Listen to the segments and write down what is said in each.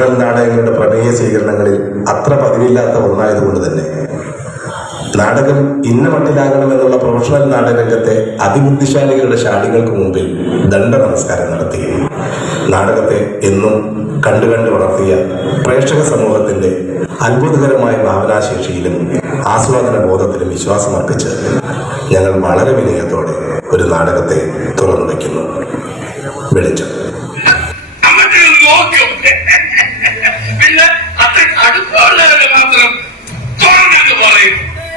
Professional നാടകങ്ങളുടെ പ്രമേയ സ്വീകരണങ്ങളിൽ അത്ര പതിവില്ലാത്ത ഒന്നായതുകൊണ്ട് തന്നെ നാടകം ഇന്ന മട്ടിലാകണമെന്നുള്ള പ്രൊഫഷണൽ നാടകരംഗത്തെ അതിബുദ്ധിശാലികളുടെ ശാഠ്യങ്ങൾക്ക് മുമ്പിൽ ദണ്ഡ നമസ്കാരം നടത്തി നാടകത്തെ എന്നും കണ്ടു വളർത്തിയ പ്രേക്ഷക സമൂഹത്തിന്റെ അത്ഭുതകരമായ ഭാവനാശേഷിയിലും ആസ്വാദന ബോധത്തിലും വിശ്വാസമർപ്പിച്ച് ഞങ്ങൾ വളരെ വിനയത്തോടെ ഒരു നാടകത്തെ തുറന്നു വയ്ക്കുന്നു. വെളിച്ചം.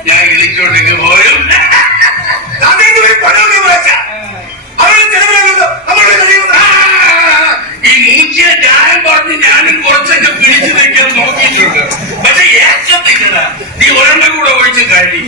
ഞാൻ വിളിച്ചോണ്ടെങ്കിൽ പോലും ഈ മൂച്ചിയ ന്യായം പറഞ്ഞ് ഞാനും കുറച്ചൊക്കെ പിടിച്ചു നിൽക്കാൻ നോക്കിയിട്ടുണ്ട്. പക്ഷെ ഏക്കത്തില്ല, നീ ഒരെണ്ണം കൂടെ ഒഴിച്ച് കഴി.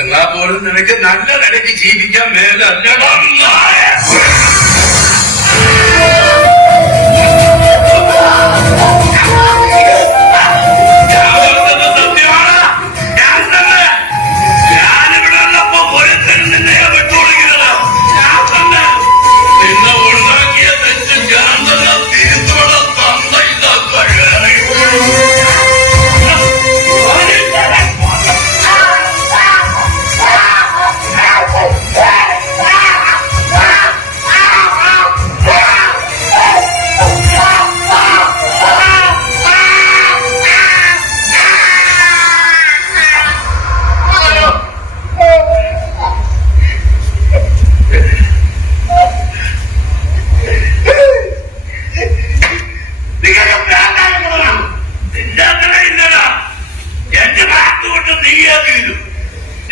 എന്നാ പോലും നിനക്ക് നല്ല നിലയ്ക്ക് ജീവിക്കാൻ മേലല്ലടാ.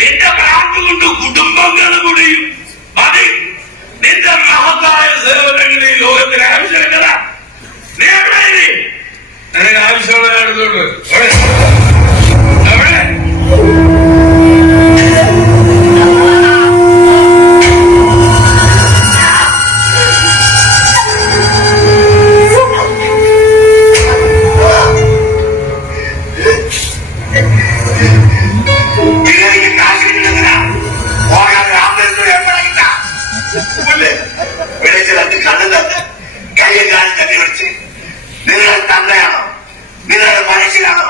നിന്റെ പ്രാന്ത് കൊണ്ട് കുടുംബങ്ങൾ കൂടിയും മതി. നിന്റെ മഹത്തായ സേവനങ്ങളെ ലോകത്തിന് ആവശ്യമില്ലതാ. നീ എവിടെ നിനക്ക് ആവശ്യമുള്ള എടുത്തോണ്ട് എവിടെ നിങ്ങൾ തന്നെയാണോ? നിങ്ങൾ മനുഷ്യനാണോ?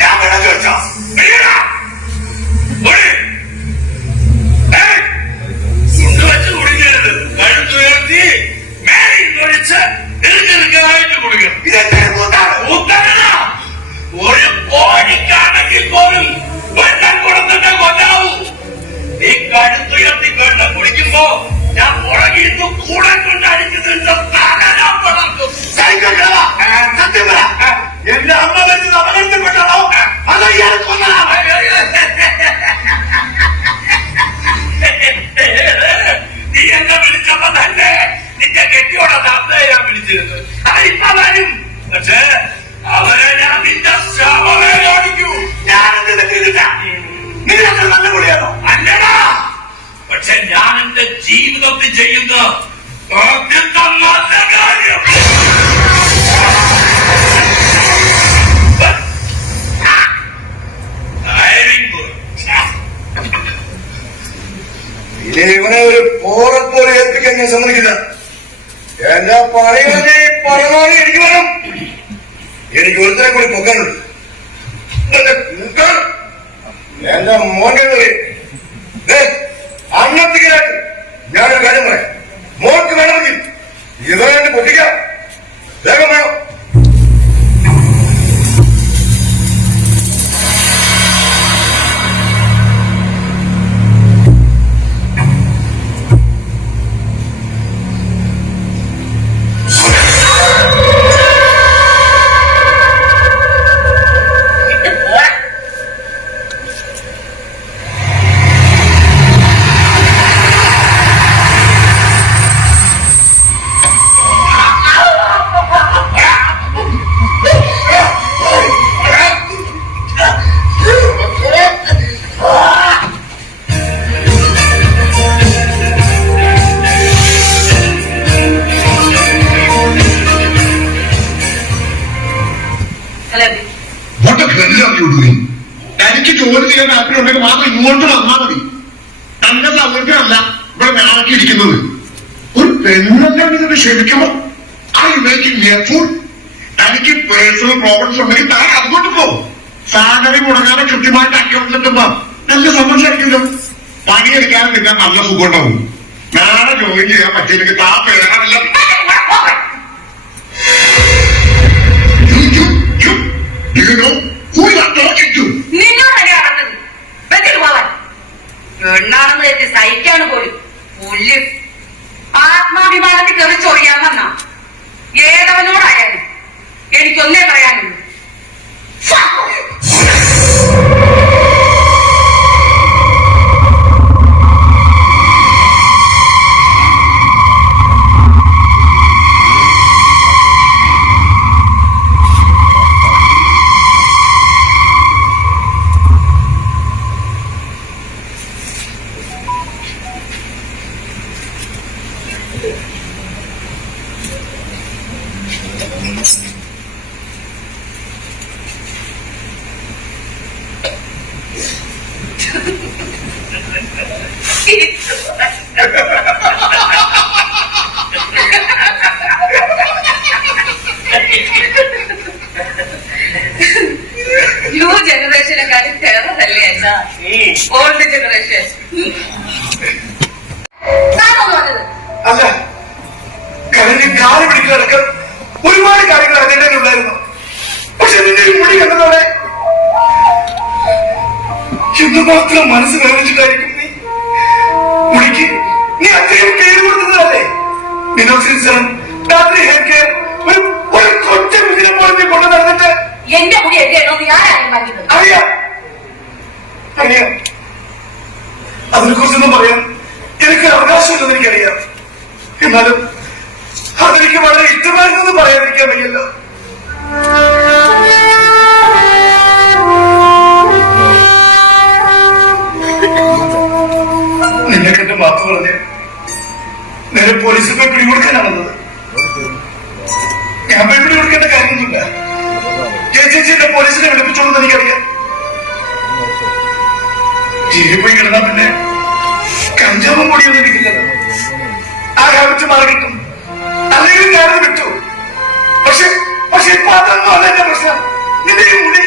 ഞാൻ വിളക്ക് വെച്ചോ? കൊണ്ടുവച്ച് കുടിക്കരുത്. കഴുത്തുയർത്തി മേലെ ഒഴിച്ച് ഇറുകിറുക്കായിട്ട് കുടിക്കണം. ഇതെന്താ കൂത്താണ്? ഒരു കോഴിക്കാണെങ്കിൽ പോലും വെള്ളം കൊടുത്തിട്ട് കൊല്ലാവൂ. ഈ കഴുത്തുയർത്തി വെള്ളം കുടിക്കുമ്പോ ഞാൻ പുറകിന്ന് കൂടെ കൊണ്ട് അടിക്കുന്നതിന്റെ തല ഞാൻ വളർത്തും. സത്യം പറ, എന്റെ അമ്മ വെച്ച് അപകടത്തിൽപ്പെട്ടോ? അതോ ഇയാൾ കൊന്നതാ? നീ എന്നെ വിളിച്ചപ്പോ തന്നെ നിന്റെ കെട്ടിയോടെ തന്നേ ഞാൻ വിളിച്ചിരുന്നു. അവരിപ്പോ വരും. പക്ഷേ അവരെ ഞാൻ നിന്റെ ശവമേ ഓടിക്കൂ. ഞാനെന്ത് തെറ്റില്ല. നിനക്ക് നല്ല പൊളിയാണോ? അല്ലടാ. പക്ഷെ ഞാൻ എന്റെ ജീവിതത്തിൽ ചെയ്യുന്ന നല്ല കാര്യം ഇവനെ ഒരു പോറപ്പോലെ ഏൽപ്പിക്കാൻ ഞാൻ സമ്മതിക്കില്ല. എന്റെ പറയുന്നത് പറഞ്ഞാൽ എനിക്ക് വേണം. എനിക്ക് ഒരുത്തരെ കൂടി പൊക്കാനുണ്ട്. എന്റെ മോന്റെ അന്നത്തിനായിട്ട് ഞാനൊരു കാര്യം പറയാം. മോർക്ക് വേണമെങ്കിൽ ഇവരെ പൊട്ടിക്കാം. വേഗം വേണം. What the hell are you doing? തനിക്ക് ജോലി ചെയ്യാൻ താല്പര്യമുണ്ടെങ്കിൽ മാത്രം ഇങ്ങോട്ട് വന്നാൽ മതി. തന്റെ സൗകര്യമല്ല ഇവിടെ ഞാനൊക്കെ ഇരിക്കുന്നത്. ഒരു പെണ്ണെല്ലാം ഇതിന് ക്ഷമിക്കുമോ? Are you making me a fool? തനിക്ക് പേഴ്സണൽ പ്രോബ്ലംസ് ഉണ്ടെങ്കിൽ താൻ അതുകൊണ്ട് പോകും. സാലറി മുടങ്ങാതെ കൃത്യമായിട്ട് അക്കൗണ്ട് എത്തുമ്പോ നല്ല സന്തോഷമായിരിക്കുമല്ലോ. പണിയെടുക്കാതെ നിൽക്കാൻ നല്ല സുഖമുണ്ടാവും. നാളെ ജോയിൻ ചെയ്യാൻ പറ്റിയില്ലെങ്കിൽ താ പേരല്ല. പെണ്ണാണെന്ന് കരുതി സഹിക്കാണ് പോലും. പുല്ല് ആത്മാഭിമാനത്തിൽ കെറിച്ചൊറിയാമെന്ന ഏതവനോടായാലും എനിക്കൊന്നേ പറയാനുള്ളൂ. ന്യൂ ജനറേഷനെക്കാളും ടെററല്ലേ അച്ഛാ ഓൾഡ് ജനറേഷൻ. അല്ല, കരഞ്ഞ് കാല് പിടിക്കാനൊക്കെ ഒരുപാട് കാര്യങ്ങൾ അതിൻ്റെ ഉണ്ടായിരുന്നു. പക്ഷെ നിന്റെ ഈ മുടി കണ്ടതോടെ എന്തുമാത്രം മനസ്സ് വേദനിച്ചിട്ടായിരിക്കും നീ മുടിക്ക് നീ അത്രയും കെയർ കൊടുക്കുന്നതല്ലേ. വിനോദം രാത്രി ഹെയർ കെയർ ഒരു കൊച്ച മുതിരെ പോലെ നീ കൊണ്ടു നടന്നിട്ട് എന്റെ മുടി എവിടെയാണോ നീ ആരാണ് പറഞ്ഞത്? അറിയാം അറിയാം. അതിനെ കുറിച്ചൊന്നും പറയാൻ എനിക്ക് അവകാശമില്ലെന്ന് എനിക്കറിയാം. എന്നാലും അതെനിക്ക് വളരെ ഇഷ്ടമായിരുന്നെന്ന് പറയാതിരിക്കാൻ വയ്യല്ലോ. നിന്നെ കണ്ട് മാപ്പ് പറഞ്ഞ് നേരെ പോലീസിൽ പോയി പിടികൊടുക്കാനാണെന്നത്. ഞാൻ പോയി പിടികൊടുക്കേണ്ട കാര്യമൊന്നുമില്ല. ചേച്ചി എന്നെ പോലീസിനെ വിളിപ്പിച്ചോളൂന്ന് എനിക്കറിയാം. ജയിലിൽ പോയി കിടന്നാ പിന്നെ കഞ്ചാവും കൂടിയൊന്നും ഇരിക്കില്ലല്ലോ. ആ ഹാബിറ്റ് മാറി കിട്ടും. അല്ലെങ്കിൽ കാരണം വിട്ടു. പക്ഷെ ഇപ്പൊ അതൊന്നും അല്ല എന്റെ പ്രശ്നം. നിന്റെ ഈ മുടി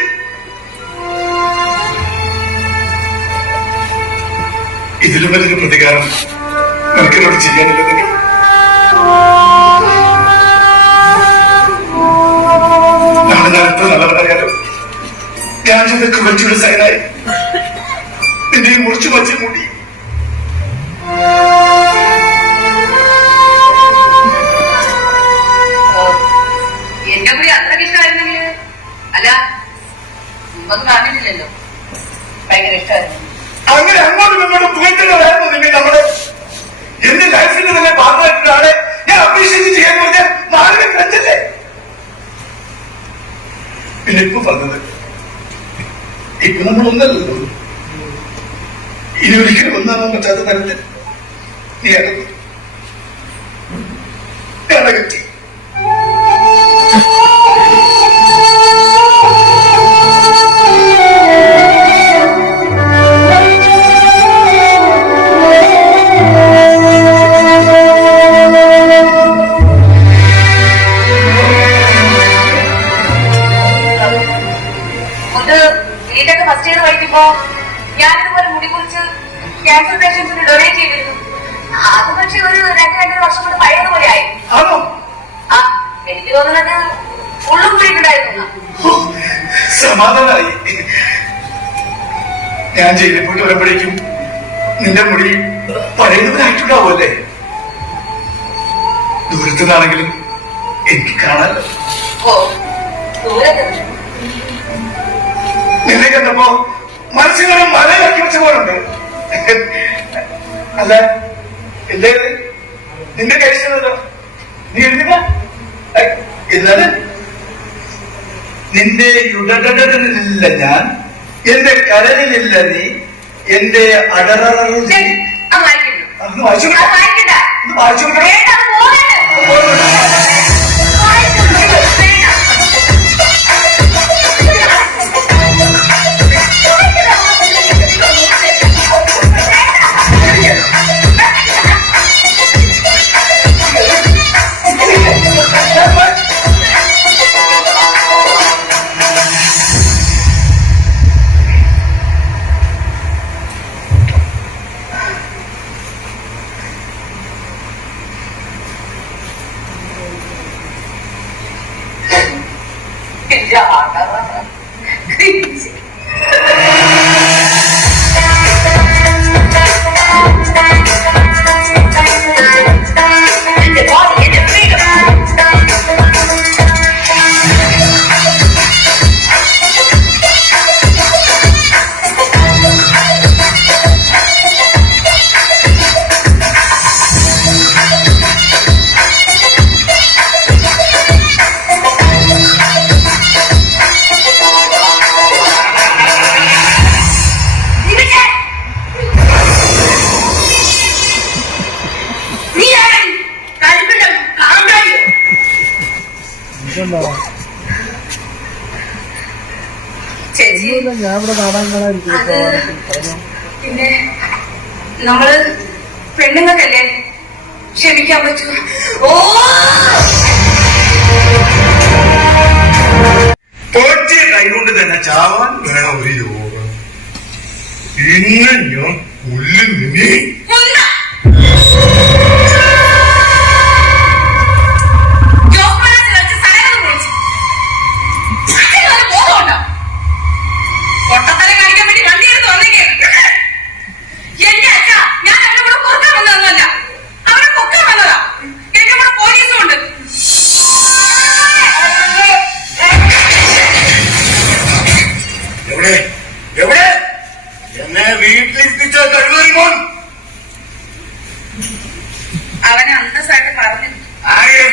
ഇതിലും വലിയൊരു പ്രതികാരം നിനക്കെന്നോട് ചെയ്യാനില്ലെന്നെങ്കിൽ നാളെ ഞാൻ എത്ര നല്ലവരായാലും ഞാൻ ചെയ്ത കുവച്ചിയുടെ സൈനായി നിന്റെ മുറിച്ചു വച്ച് മുടി എന്റെ കൂടി അത്രയ്ക്ക് ഇഷ്ടമായിരുന്നെങ്കിൽ അല്ല ഒന്നും പറഞ്ഞിട്ടില്ലല്ലോ. ഭയങ്കര ഇഷ്ടമായിരുന്നു. അങ്ങനെ അങ്ങോട്ടും ഇങ്ങോട്ടും പുകഴ്ത്തുന്നതായിരുന്നു നിങ്ങൾ നമ്മള്. എന്റെ ലൈഫിന്റെ തന്നെ ഭാഗമായിട്ടാണ് ഞാൻ അപ്രീഷിയേറ്റ് ചെയ്യാൻ പറഞ്ഞ നാളെ കണ്ടല്ലേ. പിന്നെ ഇപ്പൊ പറഞ്ഞത് ഇപ്പൊ നമ്മൾ ഒന്നല്ലല്ലോ. ഇനി ഒരിക്കലും ഒന്നാകാൻ പറ്റാത്ത തരത്തിൽ നീ അകന്നു അകറ്റി. വീട്ടൊക്കെ ഫസ്റ്റ് ഇയർ പഠിക്കുമ്പോ ഞാനിതുപോലെ മുടി കുറിച്ച് ക്യാൻസർ പേഷ്യൻസിന് ഡൊണേറ്റ് ചെയ്തിരുന്നു. അത് പക്ഷെ ഒരു 2-2.5 വർഷം കൊണ്ട് പഴയതുപോലെ ആയി. ആ എനിക്ക് തോന്നുന്നത് ഉള്ളും കൂടിയിട്ടുണ്ടായിരുന്നു. സമാധാനായി. ഞാൻ ജയിലിൽ പോയിട്ട് വരുമ്പോഴേക്കും നിന്റെ മുടി പഴയതുപോലായിട്ടുണ്ടാവുമല്ലേ. ദൂരത്തുനിന്നാണെങ്കിലും എനിക്ക് കാണാലോ. ഓ ദൂരത്ത് നിന്നെ കണ്ടപ്പോ മനസ്സിനൊരു മലയാക്കി വെച്ച പോലുണ്ട്. അല്ല എന്തേ നിന്റെ കഴിച്ചതല്ലോ. നീ എഴുതുക എന്നാല് നിന്റെ യുടലില്ല ഞാൻ, എന്റെ കരലിലില്ല നീ, എന്റെ വായിച്ചു ചേച്ചി ഞാൻ ഇവിടെ നാടകം കാണാതിരിക്കും. പിന്നെ നമ്മള് പെണ്ണുങ്ങൾക്കല്ലേ ക്ഷമിക്കാൻ പറ്റൂ. ഓ തോറ്റിയ കൈകൊണ്ട് തന്നെ ചാവാൻ വേണം ഒരു യോഗം. ഇന്ന് ഞാൻ കൊല്ലുന്നിനി. പൊട്ടത്തരം കാണിക്കാൻ വേണ്ടി വണ്ടിയെടുത്ത് വന്നേക്കേ. എന്റെ അച്ഛ ഞാൻ അവരുടെ കൂടെ പൊറുക്കാൻ വന്നതൊന്നുമല്ല, അവരെ പൊക്കാൻ വന്നതാ. എന്റെ കൂടെ പോലീസും ഉണ്ട്. എവിടെ എവിടെ എന്നെ വീട്ടിലെത്തിച്ച കഴിവറിമോൻ അവനെ അന്തസ്സായിട്ട് പറഞ്ഞു. ആരെ?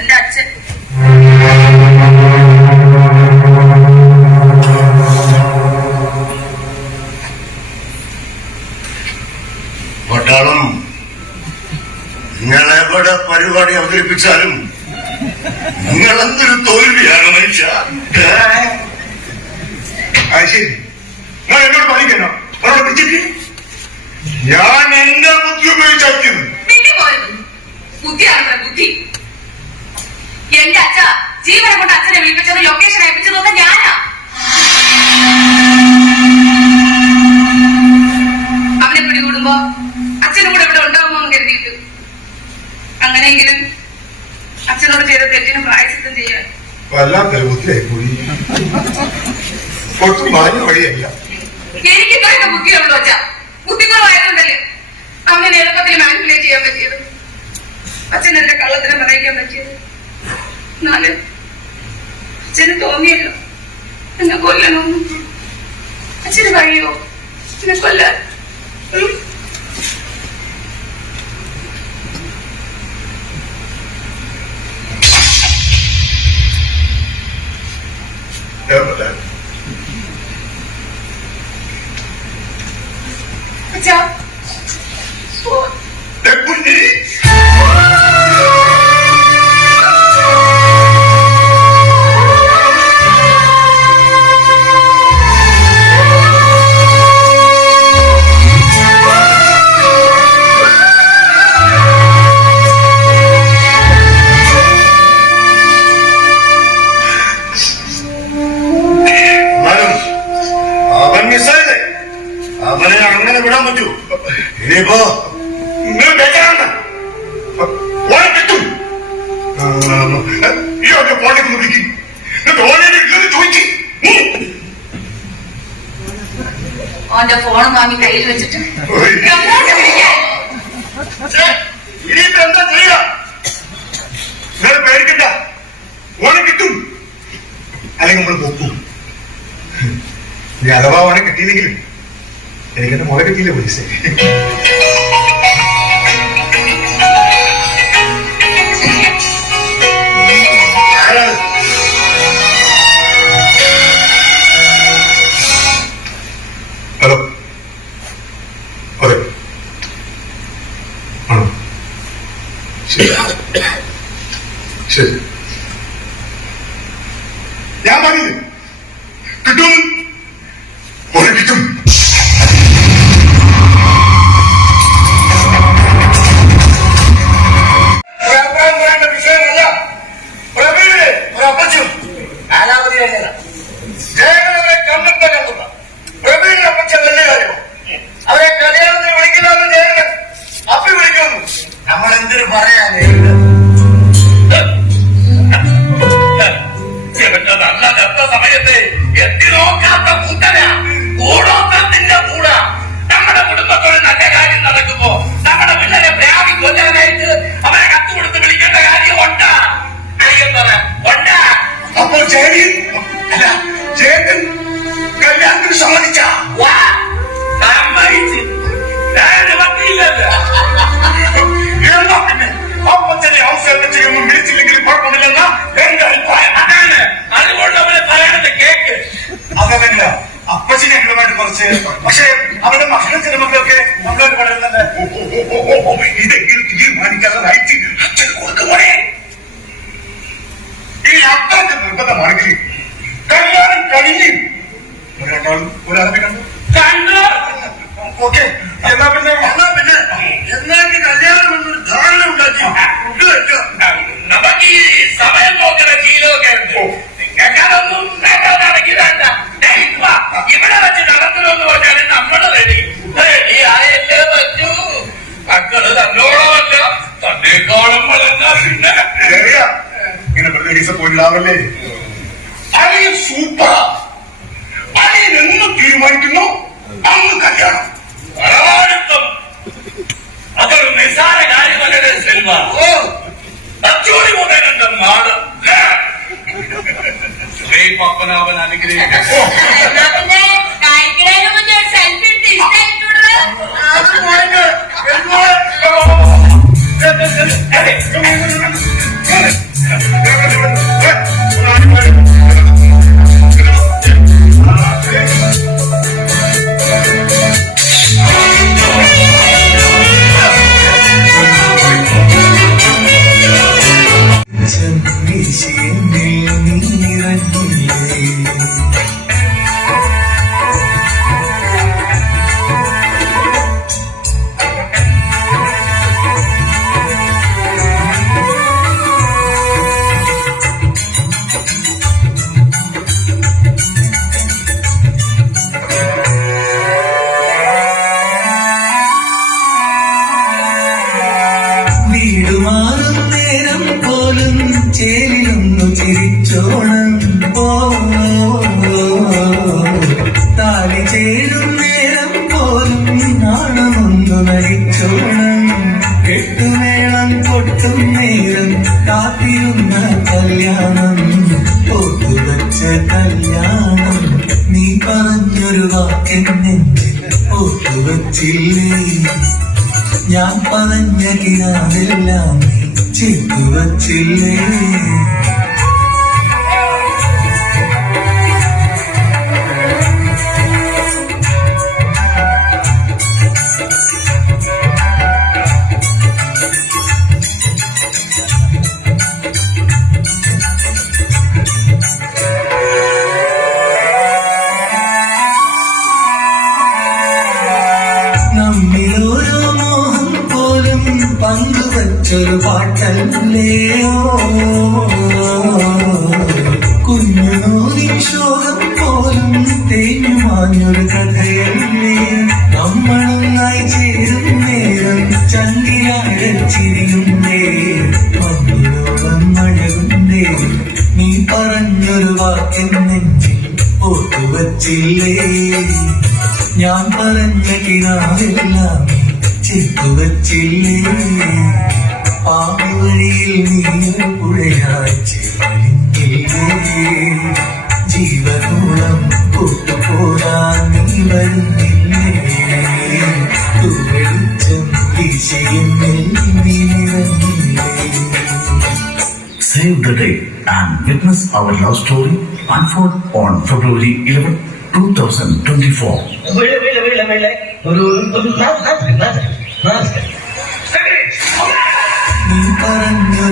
എന്റെ അച്ഛൻ. പട്ടാളം നിങ്ങളെവിടെ പരിപാടി അവതരിപ്പിച്ചാലും നിങ്ങൾ എന്തൊരു തോൽവിയാണ് മനുഷ്യ. ശരി, ഞാൻ എന്നോട് പഠിക്കണോ? അവരോട് പിടിച്ചിട്ട് ഞാൻ എന്റെ ബുദ്ധി ഉപയോഗിച്ചായിരുന്നു. ബുദ്ധിയാണ് ബുദ്ധി. എന്റെ അച്ഛ ജീവനെ കൊണ്ട് അച്ഛനെ വിളിപ്പിച്ചത് ലൊക്കേഷൻ അയപ്പിച്ചതൊക്കെ ഞാനാ. അവനെ പിടികൂടുമ്പോ അച്ഛനും കൂടെ ഇവിടെ ഉണ്ടാവുമോ എന്ന് കരുതിയിട്ട്. അങ്ങനെയെങ്കിലും അച്ഛനോട് ചെയ്ത തെറ്റിന് പ്രായശ്ചിത്തം ചെയ്യാൻ. വല്ലാത്തൊരു ബുദ്ധിയായി പോയി. ഒട്ടും മാഞ്ഞ വഴിയല്ല. എനിക്ക് ഇത്രയൊക്കെ ബുദ്ധിയുള്ളൂ അച്ഛ. ബുദ്ധിക്കുറവായതുകൊണ്ടല്ലേ അവനെ എളുപ്പത്തിൽ മാനിപ്പുലേറ്റ് ചെയ്യാൻ പറ്റിയത്, അച്ഛൻ എന്റെ കള്ളത്തിനെ പറയിക്കാൻ പറ്റിയത്. എന്നാലും അച്ഛന് തോന്നിയല്ലോ എന്നെ കൊല്ലണമെന്ന്. അച്ഛന് കഴിയോ എന്നെ കൊല്ലാൻ? അച്ഛാ അവനെ അങ്ങനെ വിടാൻ പറ്റൂ? ഇനിയിപ്പോ കിട്ടും. ഈ ഒറ്റ ഫോണിൽ വിളിക്കും. ചോദിക്കും. അവന്റെ ഫോണും വാങ്ങി കയ്യിൽ വെച്ചിട്ട് ഇനിയിപ്പോ എന്താ ചെയ്യുക? നിങ്ങൾ പേടിക്കണ്ട, ഓനെ കിട്ടും. അല്ലെങ്കിൽ നമ്മൾ നോക്കും. ഇനി അഥവാ ഓനെ കിട്ടിയില്ലെങ്കിലും എനിക്കെന്റെ മുള കിട്ടിയില്ല പോലീസേ. ആരാണ്? ഹലോ, അതെ ആണോ? ശരി ശരി, ഞാൻ പറഞ്ഞില്ലേ കിട്ടും, ഓനെ കിട്ടും. വിഷയമല്ല പ്രവീണ് ഒരു അപ്പച്ചും കാലാവധി കഴിഞ്ഞ ജയങ്ങളെ കണ്ണെത്ത കണ്ടുക. പ്രവീണിന്റെ അപ്പച്ച വലിയ കാര്യമോ? അവരെ കല്യാണത്തിന് വിളിക്കില്ലെന്ന് ജയങ്ങൾ അപ്പി വിളിക്കുന്നു. നമ്മൾ എന്തിനു പറയാൻ എത്തി നോക്കാത്ത കൂട്ടര കൂടോത്രത്തിന്റെ കൂട. നമ്മുടെ കുടുംബത്തോട് നല്ല കാര്യം നടക്കുമ്പോ നമ്മുടെ പിള്ളേരെ പ്രാവി കൊല്ലാനായിട്ട് അവരെ കത്ത് കൊടുത്ത് വിളിക്കേണ്ട കാര്യം ഉണ്ടാ? ഉണ്ടാ? അപ്പൊ ചേട്ടൻ കല്യാണത്തിന് സമ്മതിച്ച സമ്മതിച്ച് പറ്റിയില്ലല്ലോ. എന്നാ പിന്നെ അപ്പച്ചനെ അവസരം ചെയ്യുമ്പോൾ വിളിച്ചില്ലെങ്കിൽ കുഴപ്പമില്ലെന്നാ എന്റെ അഭിപ്രായം. അതാണ് അതുകൊണ്ടവരെ പറയണത് കേക്ക്. അതല്ല അപ്പച്ചനെ എങ്ങളുമായിട്ട് കുറച്ച്, പക്ഷെ അവരുടെ മക്കളും ചെറുമക്കളൊക്കെ നമ്മളോട് പറയുന്നത് ഇതെങ്കിലും തീരുമാനിക്കാതെ അച്ഛന് കൊടുക്കുമോനെ. ഈ അത്രയ്ക്ക് നിർബന്ധമാണെങ്കിൽ കല്യാണം കഴിഞ്ഞ് ഒരാളും ഒരാളെ കണ്ടു. ഓക്കെ, എന്നാ പിന്നെ എന്നാക്ക് കല്യാണം എന്നൊരു ധാരണ ഉണ്ടാക്കി നമുക്ക് ഈ സമയം നോക്കുന്ന ശീലമൊക്കെ ഉണ്ട്. നിങ്ങൾക്കതൊന്നും നടക്കില്ല. ഇവിടെ വെച്ച് നടത്തണമെന്ന് പറഞ്ഞാൽ നമ്മള് റെഡി ആയല്ലേ പറ്റൂ. മക്കള് തന്നോളമല്ല തന്നേക്കാളും വളർന്ന പിന്നെ ഇങ്ങനെ വെറുതെ ഡിസപ്പോയിന്റാവല്ലേ. അളിയൻ സൂപ്പറാ. അളിയൻ എന്ന് തീരുമാനിക്കുന്നു അന്ന് കല്യാണം. പരമാർത്ഥം അതൊരു നിസ്സാര കാര്യമല്ലേ സിനിമ. അച്ചോടി മുതലുണ്ട് നാട്. ശ്രീ പത്മനാഭൻ അനുഗ്രഹിക്കും. വീടുമാറും നേരം പോലും ചേരിലൊന്നു ചിരിച്ചോണം. താലി ചേരും നേരം പോലും നാണമൊന്നു നടിച്ചോണം. കെട്ടുമേളം കൊട്ടും നേരം കാത്തിരുന്ന കല്യാണം, ഓർത്തുവച്ച കല്യാണം. നീ പറഞ്ഞൊരു വാക്കെന്നെ ഓർത്തുവച്ചില്ലേ? ഞാൻ പറഞ്ഞ കിനാതെല്ലാം നീ ചേർത്തുവച്ചില്ലേ? നമ്മിലോരോ മോഹം പോലും പങ്കുവച്ചൊരു പാട്ടല്ലയോ? കുഞ്ഞുനോതി ശോകം പോലും തേഞ്ഞു മാഞ്ഞൊരു കഥയല്ലേ? നമ്മളൊന്നായി ചേരും നേരം ചങ്കിലായിരച്ചിരിയുന്നേ, മഞ്ഞോളം മഴകുന്നേ. നീ പറഞ്ഞൊരു വാക്കെന്നെഞ്ചിൽ ഓർത്തുവച്ചില്ലേ? ഞാൻ പറഞ്ഞ കിനാവെല്ലാം ചേർത്തുവച്ചില്ലേ? പാവഴിയിൽ നീയൊരു പുഴയായി ചേർന്നില്ലേ? ജീവനോളം കൂട്ടുപോരാൻ നീ വരുന്നില്ലേ? വെളിച്ചം ദിശയെന്നിൽ നീ നിറഞ്ഞില്ലേ? Save the date and witness our love story unfold on February 11, 2024. നീ പറഞ്ഞൊരു